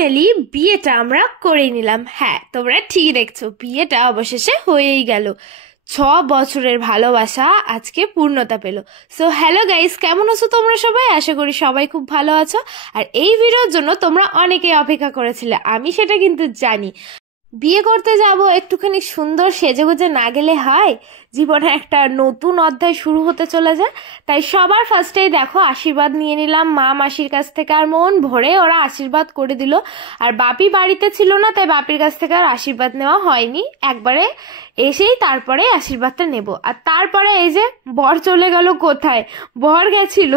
Finally বিয়েটা আমরা করে নিলাম। হ্যাঁ, তোমরা ঠিকই দেখছো, বিয়েটা অবশেষে হয়েই গেল। 6 বছরের ভালোবাসা আজকে পূর্ণতা পেল। সো হ্যালো গাইস, কেমন আছো তোমরা সবাই? আশা করি সবাই খুব ভালো আছো। আর এই ভিডিওর জন্য তোমরা অনেকেই অপেক্ষা করেছিলে, আমি সেটা কিন্তু জানি। বিয়ে করতে যাব একটুখানি সুন্দর সেজেগুজে না গেলে হয়? জীবনে একটা নতুন অধ্যায় শুরু হতে চলে যায়। তাই সবার ফার্স্টেই দেখো আশীর্বাদ নিয়ে নিলাম মা মাসির কাছ থেকে, আর মন ভরে ওরা আশীর্বাদ করে দিল। আর বাপি বাড়িতে ছিল না, তাই বাপির কাছ থেকে আর আশীর্বাদ নেওয়া হয়নি, একবারে এসেই তারপরে আশীর্বাদটা নেব। আর তারপরে এই যে বর চলে গেল কোথায়? বর গেছিল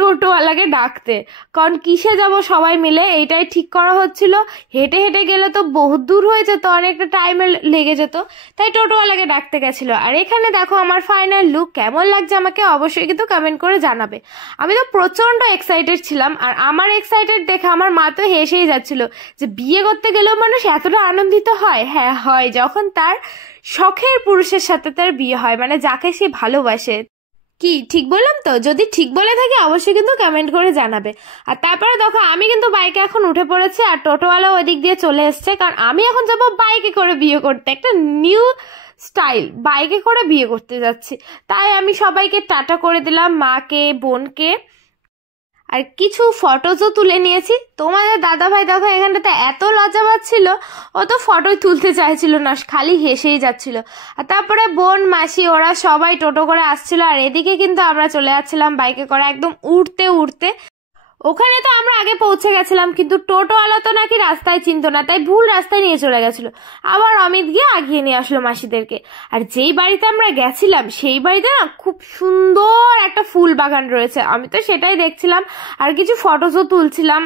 টোটোওয়ালাকে ডাকতে, কারণ কিসে যাব সবাই মিলে এইটাই ঠিক করা হচ্ছিল। হেঁটে হেঁটে গেলে তো বহুত দূর হয়ে যেত, অনেকটা টাইম লেগে যেত, তাই টোটোওয়ালাকে ডাকতে গেছিল। আর এখানে দেখো আমার ফাইনাল লুক কেমন লাগছে আমাকে অবশ্যই কিন্তু কমেন্ট করে জানাবে। আমি তো প্রচন্ড এক্সাইটেড ছিলাম, আর আমার এক্সাইটেড দেখে আমার মা তো হেসেই যাচ্ছিল যে বিয়ে করতে গেলেও মানুষ এতটা আনন্দিত হয়। হ্যাঁ হয়, যখন তার শখের পুরুষের সাথে তার বিয়ে হয়, মানে যাকে সে ভালোবাসে। কি ঠিক বললাম তো? যদি ঠিক বলে থাকি অবশ্যই কিন্তু কমেন্ট করে জানাবে। আর তারপরে দেখো আমি কিন্তু বাইকে এখন উঠে পড়েছি, আর টোটোওয়ালা ওই দিক দিয়ে চলে এসছে, কারণ আমি এখন যাব বাইকে করে বিয়ে করতে। একটা নিউ স্টাইল, বাইকে করে বিয়ে করতে যাচ্ছি। তাই আমি সবাইকে টাটা করে দিলাম, মাকে বোনকে, আর কিছু ফটোজও তুলে নিয়েছি। তোমাদের দাদা ভাই দেখো এখানটাতে এত লজ্জা পাচ্ছিল, ও তো ফটোই তুলতে চাইছিল না, খালি হেসেই যাচ্ছিল। আর তারপরে বোন মাসি ওরা সবাই টোটো করে আসছিল, আর এদিকে কিন্তু আমরা চলে যাচ্ছিলাম বাইকে করে একদম উঠতে উঠতে। ওখানে তো আমরা আগে পৌঁছে গেছিলাম, কিন্তু টোটোওয়ালা তো নাকি রাস্তায় চিনতো না, তাই ভুল রাস্তায় নিয়ে চলে গেছিল। আবার অমিত গিয়ে আগিয়ে নিয়ে আসলো মাসিদেরকে। আর যেই বাড়িতে আমরা গেছিলাম সেই বাড়িতে না খুব সুন্দর একটা ফুল বাগান রয়েছে, আমি তো সেটাই দেখছিলাম আর কিছু ফটোজও তুলছিলাম।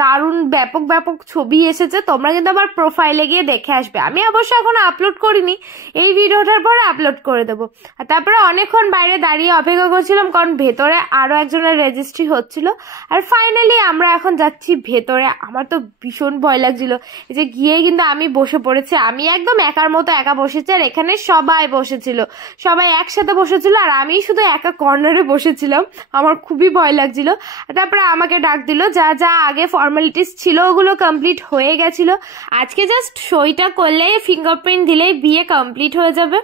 দারুণ ব্যাপক ব্যাপক ছবি এসেছে, তোমরা কিন্তু আবার প্রোফাইলে গিয়ে দেখে আসবে। আমি অবশ্য এখন আপলোড করিনি, এই ভিডিওটার পরে আপলোড করে দেবো। আর তারপরে অনেকক্ষণ বাইরে দাঁড়িয়ে অপেক্ষা করছিলাম, কারণ ভেতরে আরো একজনের রেজিস্ট্রি হচ্ছিল। আর ফাইনালি আমরা এখন যাচ্ছি ভেতরে। আমার তো ভীষণ ভয় লাগছিল, এই যে গিয়ে কিন্তু আমি বসে পড়েছি, আমি একদম একার মতো একা বসেছি, আর এখানে সবাই বসেছিল, সবাই একসাথে বসেছিল, আর আমি শুধু একা কর্নারে বসেছিলাম। আমার খুবই ভয় লাগছিল। তারপরে আমাকে ডাক দিল, যা যা আগে ফর্মালিটিস ছিল ওগুলো কমপ্লিট হয়ে গেছিল। আজকে জাস্ট সইটা করলে, ফিঙ্গারপ্রিন্ট দিলেই বিয়ে কমপ্লিট হয়ে যাবে,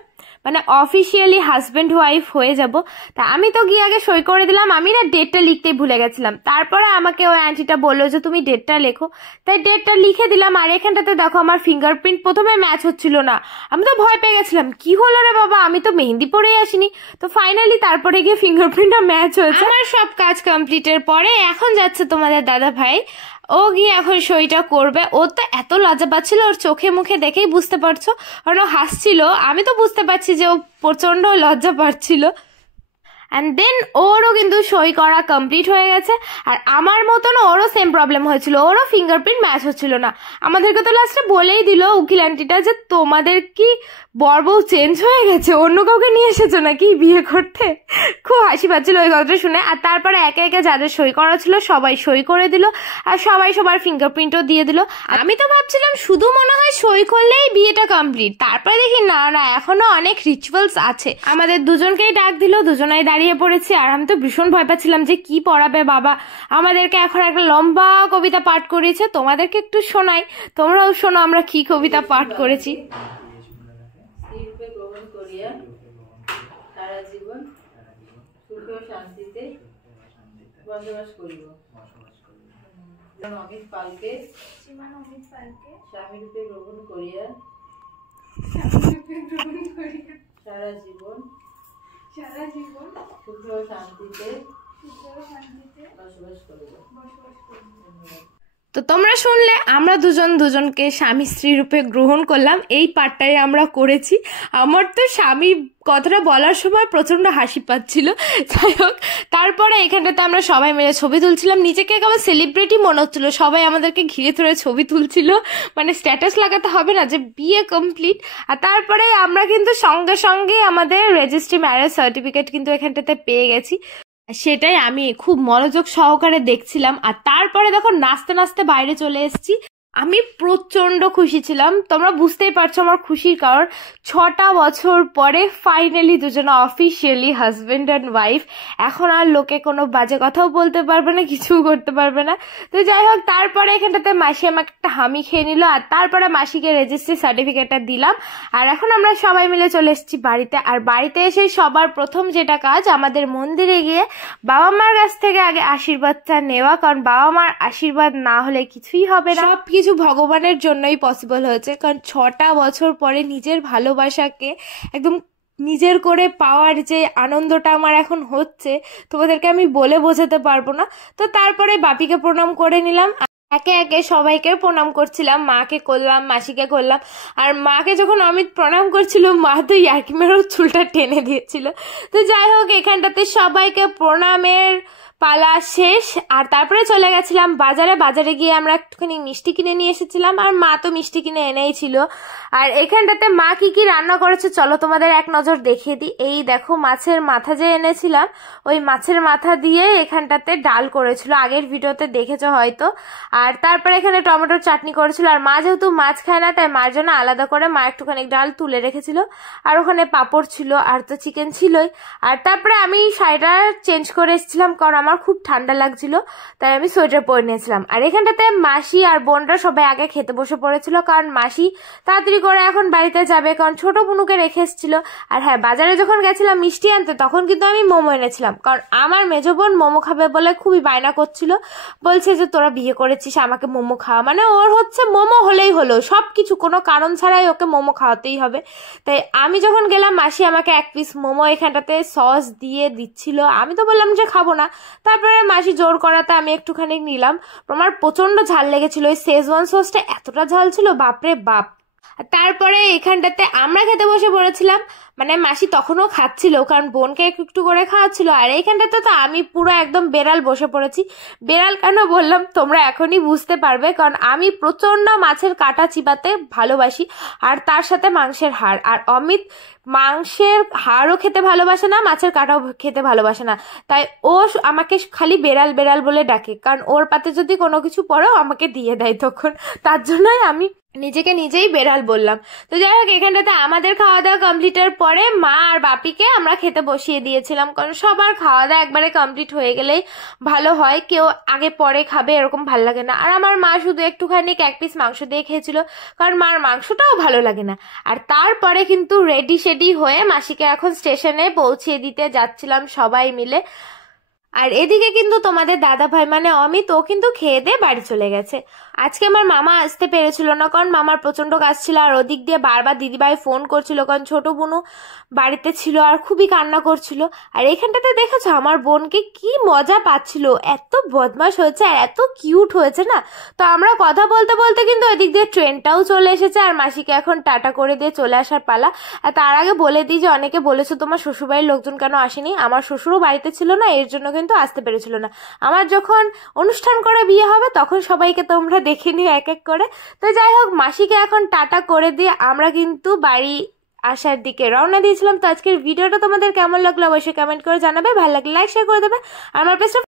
মানে অফিসিয়ালি হাজব্যান্ড ওয়াইফ হয়ে যাব। তা আমি তো গিয়ে আগে সই করে দিলাম। আমি না ডেটটা লিখতেই ভুলে গেছিলাম, তারপরে আমাকে ওই আন্টিটা বললো যে তুমি ডেটটা লেখো, তাই ডেটটা লিখে দিলাম। আর এখানটাতে দেখো আমার ফিঙ্গারপ্রিন্ট প্রথমে ম্যাচ হচ্ছিল না, আমি তো ভয় পেয়ে গেছিলাম, কি হলো রে বাবা, আমি তো মেহেন্দি পরেই আসিনি। তো ফাইনালি তারপরে গিয়ে ফিঙ্গারপ্রিন্টটা ম্যাচ হয়েছে। আমার সব কাজ কমপ্লিটের পরে এখন যাচ্ছে তোমাদের দাদা ভাই, ও গিয়ে এখন সইটা করবে। ও তো এত লজ্জা পাচ্ছিল, ওর চোখে মুখে দেখেই বুঝতে পারছো, কারণ ও হাসছিল, আমি তো বুঝতে পারছি যে ও প্রচন্ড লজ্জা পাচ্ছিল। অ্যান্ড দেন ওরও কিন্তু সই করা কমপ্লিট হয়ে গেছে। আর আমার মতন ওরও সেম প্রবলেম হয়েছিল, ওরও ফিঙ্গারপ্রিন্ট ম্যাচ হচ্ছিল না। আমাদেরকে তো লাস্টে বলেই দিল উকিল আন্টিটা যে তোমাদের কি বর বউ চেঞ্জ হয়ে গেছে, অন্য কাউকে নিয়ে এসেছো নাকি বিয়ে করতে? খুব হাসি পাচ্ছিল ওই কথাটা শুনে। আর তারপরে একে একে যাদের সই করা ছিল সবাই সই করে দিল, আর সবাই সবার ফিঙ্গারপ্রিন্টও দিয়ে দিল। আমি তো ভাবছিলাম শুধু মনে হয় সই করলেই বিয়েটা কমপ্লিট, তারপরে দেখি না না, এখনো অনেক রিচুয়ালস আছে। আমাদের দুজনকেই ডাক দিল, দুজনাই দাঁড়িয়ে পড়েছি, আর আমি তো ভীষণ ভয় পাচ্ছিলাম যে কি পড়াবে বাবা। আমাদেরকে এখন একটা লম্বা কবিতা পাঠ করিয়েছে, তোমাদেরকে একটু শোনাই, তোমরাও শোনো আমরা কি কবিতা পাঠ করেছি। সারা জীবন সুখে ও শান্তিতে বসবাস করিব। অমিত পালকে স্বামী রূপে গ্রহণ করিয়া সারা জীবন সুখে ও শান্তিতে বসবাস করিব। তো তোমরা শুনলে আমরা দুজন দুজনকে স্বামী স্ত্রী রূপে গ্রহণ করলাম, এই পার্টটাই আমরা করেছি। আমার তো স্বামী কথাটা বলার সময় প্রচন্ড হাসি পাচ্ছিল। যাই হোক, তারপরে এখানটাতে আমরা সবাই মিলে ছবি তুলছিলাম, নিজেকে একেবারে সেলিব্রিটি মনে হচ্ছিল, সবাই আমাদেরকে ঘিরে ধরে ছবি তুলছিল, মানে স্ট্যাটাস লাগাতে হবে না যে বিয়ে কমপ্লিট। আর তারপরে আমরা কিন্তু সঙ্গে সঙ্গে আমাদের রেজিস্ট্রি ম্যারেজ সার্টিফিকেট কিন্তু এখানটাতে পেয়ে গেছি, সেটাই আমি খুব মনোযোগ সহকারে দেখছিলাম। আর তারপরে দেখো নাচতে নাচতে বাইরে চলে এসেছি। আমি প্রচন্ড খুশি ছিলাম, তোমরা বুঝতেই পারছো আমার খুশির কারণ। 6টা বছর পরে ফাইনালি দুজনে অফিসিয়ালি হাজবেন্ড অ্যান্ড ওয়াইফ। এখন আর লোকে কোনো বাজে কথাও বলতে পারবে না, কিছু করতে পারবে না। তো যাই হোক, তারপরে এখানটাতে মাসি আমাকে একটা হামি খেয়ে নিল, আর তারপরে মাসিকে রেজিস্ট্রি সার্টিফিকেটটা দিলাম। আর এখন আমরা সবাই মিলে চলে এসেছি বাড়িতে। আর বাড়িতে এসে সবার প্রথম যেটা কাজ, আমাদের মন্দিরে গিয়ে বাবা মার কাছ থেকে আগে আশীর্বাদটা নেওয়া, কারণ বাবা মার আশীর্বাদ না হলে কিছুই হবে না। সব কিছু ভগবানের জন্যই পসিবল হয়েছে, কারণ 6টা বছর পরে নিজের ভালোবাসাকে একদম নিজের করে পাওয়ার যে আনন্দটা আমার এখন হচ্ছে, তোমাদেরকে আমি বলে বোঝাতে পারবো না। তো তারপরে বাপিকে প্রণাম করে নিলাম, একে একে সবাইকে প্রণাম করছিলাম, মাকে করলাম, মাসিকে করলাম। আর মাকে যখন অমিত প্রণাম করছিল, মা তো ইয়ার্কি মেরেও চুলটা টেনে দিয়েছিল। তো যাই হোক, এখানটাতে সবাইকে প্রণামের পালা শেষ। আর তারপরে চলে গেছিলাম বাজারে। বাজারে গিয়ে আমরা একটুখানি মিষ্টি কিনে নিয়ে এসেছিলাম, আর মা তো মিষ্টি কিনে এনেই ছিল। আর এখানটাতে মা কি কি রান্না করেছে চলো তোমাদের এক নজর দেখিয়ে দিই। এই দেখো, মাছের মাথা যে এনেছিলাম, ওই মাছের মাথা দিয়ে এখানটাতে ডাল করেছিল, আগের ভিডিওতে দেখেছো হয়তো। আর তারপরে এখানে টমেটোর চাটনি করেছিল। আর মা যেহেতু মাছ খায় না, তাই মার জন্য আলাদা করে মা একটুখানি ডাল তুলে রেখেছিল। আর ওখানে পাঁপড় ছিল, আর তো চিকেন ছিলই। আর তারপরে আমি শাড়িটা চেঞ্জ করে এসেছিলাম, কারণ আমার খুব ঠান্ডা লাগছিল, তাই আমি সোয়েটার পরে নিয়েছিলাম। আর এখানটাতে মাসি আর বোনরা সবাই আগে খেতে বসে পড়েছিল, কারণ মাসি তাড়াতাড়ি করে এখন বাড়িতে যাবে, কারণ ছোট বুনুকে রেখে এসেছিল। আর হ্যাঁ, বাজারে যখন গেছিলাম মিষ্টি আনতে, তখন কিন্তু আমি মোমো এনেছিলাম, কারণ আমার মেজো বোন মোমো খাবে বলে খুবই বায়না করছিল, বলছে যে তোরা বিয়ে করেছিস আমাকে মোমো খাওয়া, মানে ওর হচ্ছে মোমো হলেই হলো, সব কিছু কোনো কারণ ছাড়াই ওকে মোমো খাওয়াতেই হবে। তাই আমি যখন গেলাম, মাসি আমাকে এক পিস মোমো এখানটাতে সস দিয়ে দিচ্ছিল, আমি তো বললাম যে খাবো না। তারপরে মাসি জোর করাতে আমি একটুখানি নিলাম। আমার প্রচন্ড ঝাল লেগেছিল, ওই শেজওয়ান সসটা এতটা ঝাল ছিল, বাপরে বাপ। তারপরে এখানটাতে আমরা খেতে বসে পড়েছিলাম, মানে মাসি তখনও খাচ্ছিল, কারণ বোনকে একটু একটু করে খাওয়াচ্ছিল। আর এইখানটাতে তো আমি পুরো একদম বেড়াল বসে পড়েছি। বেড়াল কেন বললাম তোমরা এখনই বুঝতে পারবে, কারণ আমি প্রচন্ড মাছের কাঁটা চিবাতে ভালোবাসি, আর তার সাথে মাংসের হাড়। আর অমিত মাংসের হাড়ও খেতে ভালোবাসে না, মাছের কাঁটাও খেতে ভালোবাসে না, তাই ও আমাকে খালি বেড়াল বেড়াল বলে ডাকে, কারণ ওর পাতে যদি কোনো কিছু পড়েও আমাকে দিয়ে দেয় তখন, তার জন্যই আমি নিজেকে নিজেই বেড়াল বললাম। তো যাই হোক, এখানটাতে আমাদের খাওয়া দাওয়া কমপ্লিটের পরে মা আর বাপিকে আমরা খেতে বসিয়ে দিয়েছিলাম, কারণ সবার খাওয়া দাওয়া একবারে কমপ্লিট হয়ে গেলেই ভালো হয়, কেউ আগে পরে খাবে এরকম ভালো লাগে না। আর আমার মা শুধু একটুখানি এক পিস মাংস দিয়ে খেয়েছিল, কারণ মার মাংসটাও ভালো লাগে না। আর তারপরে কিন্তু রেডি শেডি হয়ে মাসিকে এখন স্টেশনে পৌঁছিয়ে দিতে যাচ্ছিলাম সবাই মিলে। আর এদিকে কিন্তু তোমাদের দাদা ভাই মানে অমিত, ও কিন্তু খেয়ে দিয়ে বাড়ি চলে গেছে। আজকে আমার মামা আসতে পেরেছিল না, কারণ মামার প্রচন্ড কাজ ছিল। আর ওদিক দিয়ে বারবার দিদিভাই ফোন করছিল, কারণ ছোট বোনও বাড়িতে ছিল আর খুবই কান্না করছিল। আর এখানটাতে দেখেছো আমার বোনকে কি মজা পাচ্ছিল, এত বদমাশ হয়েছে আর এত কিউট হয়েছে না। তো আমরা কথা বলতে বলতে কিন্তু ওইদিক দিয়ে ট্রেনটাও চলে এসেছে, আর মাসিকে এখন টাটা করে দিয়ে চলে আসার পালা। আর তার আগে বলে দিই যে অনেকে বলেছো তোমার শ্বশুরবাড়ির লোকজন কেন আসেনি, আমার শ্বশুরও বাড়িতে ছিল না, এর জন্য কিন্তু আসতে পেরেছিল না। আমার যখন অনুষ্ঠান করে বিয়ে হবে তখন সবাইকে তোমরা দেখে নিও এক এক করে। তো যাই হোক, মাসিকে এখন টাটা করে দিয়ে আমরা কিন্তু বাড়ি আসার দিকে রওনা দিয়েছিলাম। তো আজকের ভিডিওটা তোমাদের কেমন লাগলো অবশ্যই কমেন্ট করে জানাবে, ভালো লাগলে লাইক শেয়ার করে দেবে, আমার পেজটা